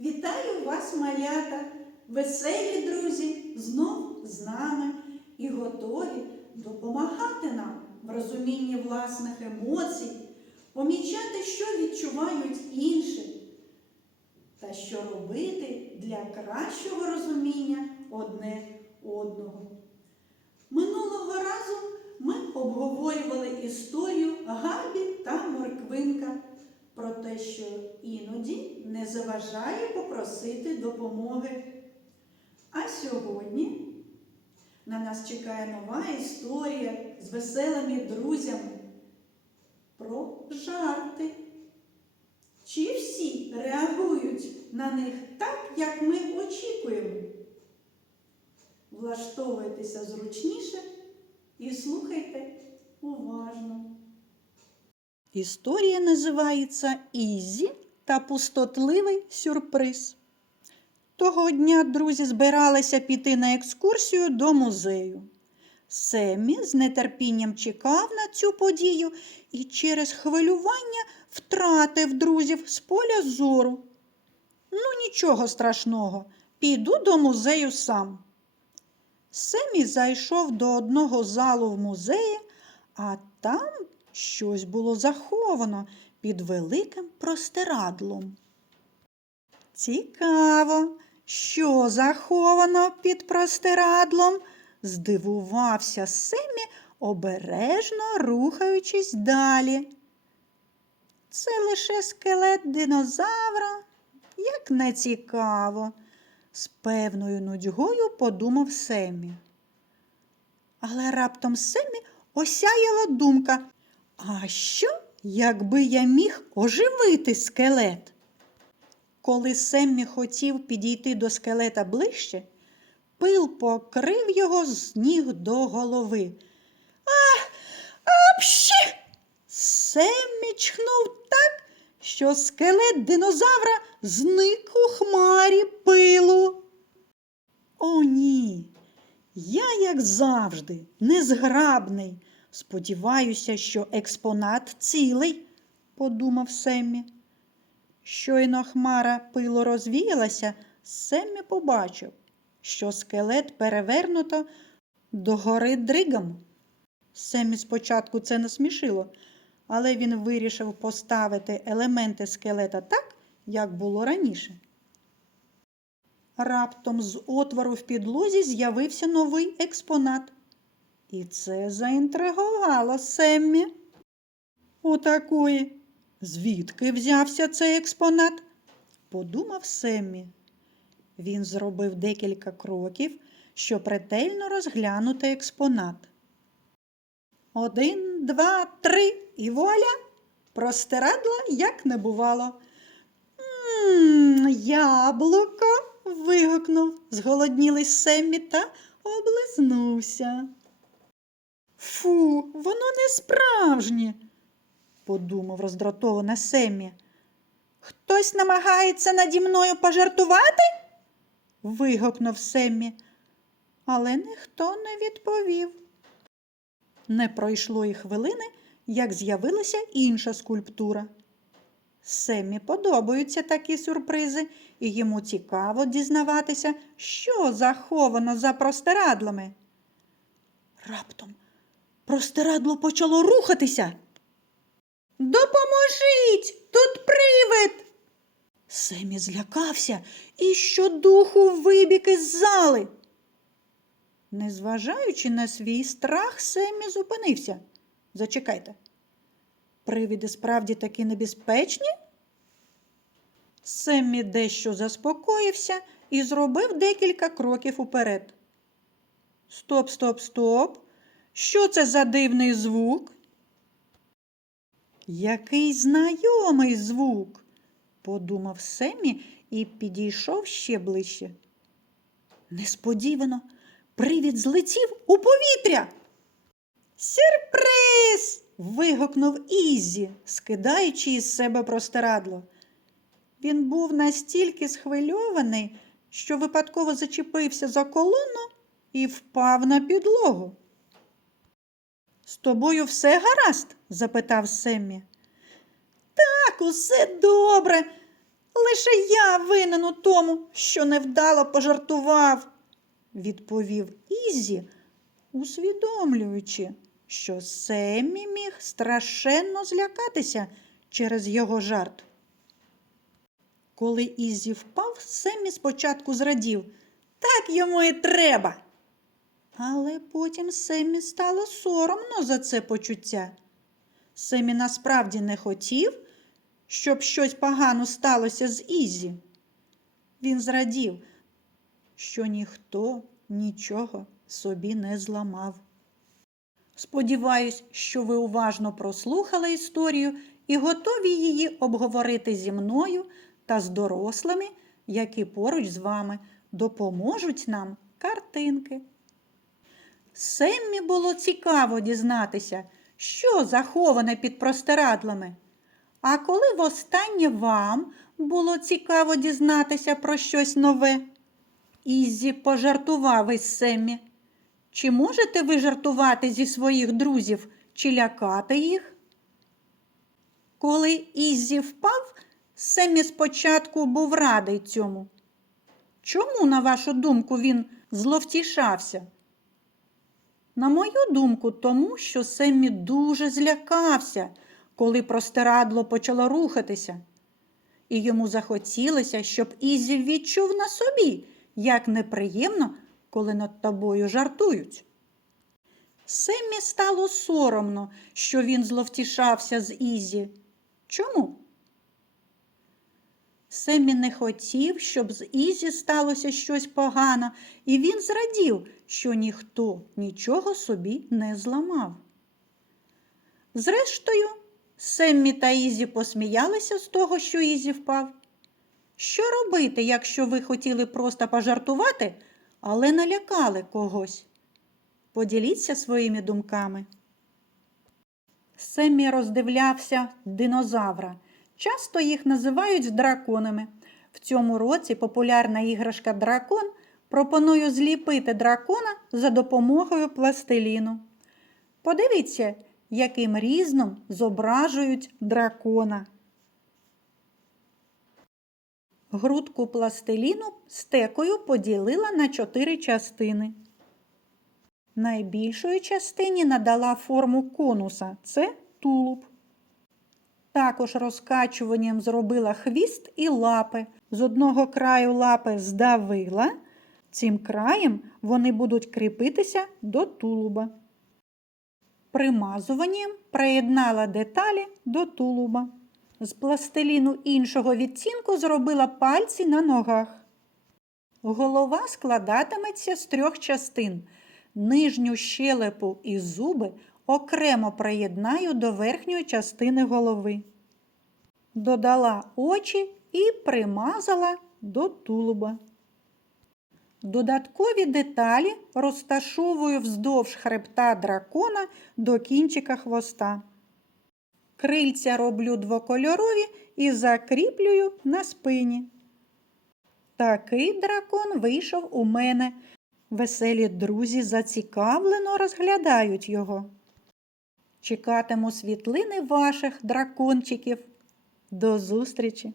Вітаю вас, малята, веселі друзі, знов з нами і готові допомагати нам в розумінні власних емоцій, помічати, що відчувають інші, та що робити для кращого розуміння одне одного. Минулого разу ми обговорювали історію Габі та Морквинка про те, що іноді не заважає попросити допомоги. А сьогодні на нас чекає нова історія з веселими друзями про жарти. Чи всі реагують на них так, як ми очікуємо? Влаштовуйтеся зручніше і слухайте уважно. Історія називається Ізі та пустотливий сюрприз. Того дня друзі збиралися піти на екскурсію до музею. Семі з нетерпінням чекав на цю подію і через хвилювання втратив друзів з поля зору. Ну, нічого страшного, піду до музею сам. Семі зайшов до одного залу в музеї, а там щось було заховано під великим простирадлом. Цікаво, що заховано під простирадлом? здивувався Семі, обережно рухаючись далі. Це лише скелет динозавра, як не цікаво, з певною нудьгою подумав Семі. Але раптом Семі осяяла думка, а що, якби я міг оживити скелет? Коли Семмі хотів підійти до скелета ближче, пил покрив його з ніг до голови. А, апші! Семмі чхнув так, що скелет динозавра зник у хмарі пилу. О, ні. Я, як завжди, незграбний. Сподіваюся, що експонат цілий, подумав Семмі. Щойно хмара пилу розвіялася, Семмі побачив, що скелет перевернуто догори дригом. Семмі спочатку це насмішило, але він вирішив поставити елементи скелета так, як було раніше. Раптом з отвору в підлозі з'явився новий експонат. І це заінтригувало Семмі. Отакої. Звідки взявся цей експонат? подумав Семмі. Він зробив декілька кроків, щоб ретельно розглянути експонат. Один, два, три і вуаля! Простирадла як не бувало. «М, Яблуко. вигукнув зголоднілий Семмі та облизнувся. Фу, воно не справжнє, подумав роздратована Семмі. Хтось намагається наді мною пожартувати? вигукнув Семмі, але ніхто не відповів. Не пройшло і хвилини, як з'явилася інша скульптура. Семмі подобаються такі сюрпризи, і йому цікаво дізнаватися, що заховано за простирадлами. Раптом простирадло почало рухатися. Допоможіть, тут привид. Семі злякався і щодуху вибіг із зали. Незважаючи на свій страх, Семі зупинився. Зачекайте. Привіди справді такі небезпечні? Семмі дещо заспокоївся і зробив декілька кроків уперед. Стоп, стоп, стоп. Що це за дивний звук? Який знайомий звук, подумав Семмі і підійшов ще ближче. Несподівано привід злетів у повітря. Сюрприз! вигукнув Ізі, скидаючи із себе простирадло. Він був настільки схвильований, що випадково зачепився за колону і впав на підлогу. З тобою все гаразд? запитав Семмі. Так, усе добре. Лише я винен у тому, що невдало пожартував, відповів Ізі, усвідомлюючи, що Семмі міг страшенно злякатися через його жарт. Коли Ізі впав, Семмі спочатку зрадів. Так йому і треба. Але потім Семмі стало соромно за це почуття. Семмі насправді не хотів, щоб щось погано сталося з Ізі. Він зрадів, що ніхто нічого собі не зламав. Сподіваюсь, що ви уважно прослухали історію і готові її обговорити зі мною та з дорослими, які поруч з вами допоможуть нам картинки. Семмі було цікаво дізнатися, що заховане під простирадлами. А коли востаннє вам було цікаво дізнатися про щось нове? Іззі пожартував із Семмі. Чи можете ви жартувати зі своїх друзів чи лякати їх? Коли Іззі впав, Семмі спочатку був радий цьому. Чому, на вашу думку, він зловтішався? На мою думку, тому що Семмі дуже злякався, коли простирадло почало рухатися. І йому захотілося, щоб Ізі відчув на собі, як неприємно, коли над тобою жартують. Семмі стало соромно, що він зловтішався з Ізі. Чому? Семмі не хотів, щоб з Ізі сталося щось погано, і він зрадів, що ніхто нічого собі не зламав. Зрештою, Семмі та Ізі посміялися з того, що Ізі впав. Що робити, якщо ви хотіли просто пожартувати, але налякали когось? Поділіться своїми думками. Семмі роздивлявся динозавра. Часто їх називають драконами. В цьому році популярна іграшка дракон пропоную зліпити дракона за допомогою пластиліну. Подивіться, яким різном зображують дракона. Грудку пластиліну стекою поділила на чотири частини. Найбільшої частині надала форму конуса це тулуб. Також розкачуванням зробила хвіст і лапи. З одного краю лапи здавила, цим краєм вони будуть кріпитися до тулуба. Примазуванням приєднала деталі до тулуба. З пластиліну іншого відтінку зробила пальці на ногах. Голова складатиметься з трьох частин. Нижню щелепу і зуби окремо приєднаю до верхньої частини голови. Додала очі і примазала до тулуба. Додаткові деталі розташовую вздовж хребта дракона до кінчика хвоста. Крильця роблю двокольорові і закріплюю на спині. Такий дракон вийшов у мене. Веселі друзі зацікавлено розглядають його. Чекатиму світлини ваших дракончиків. До зустрічі!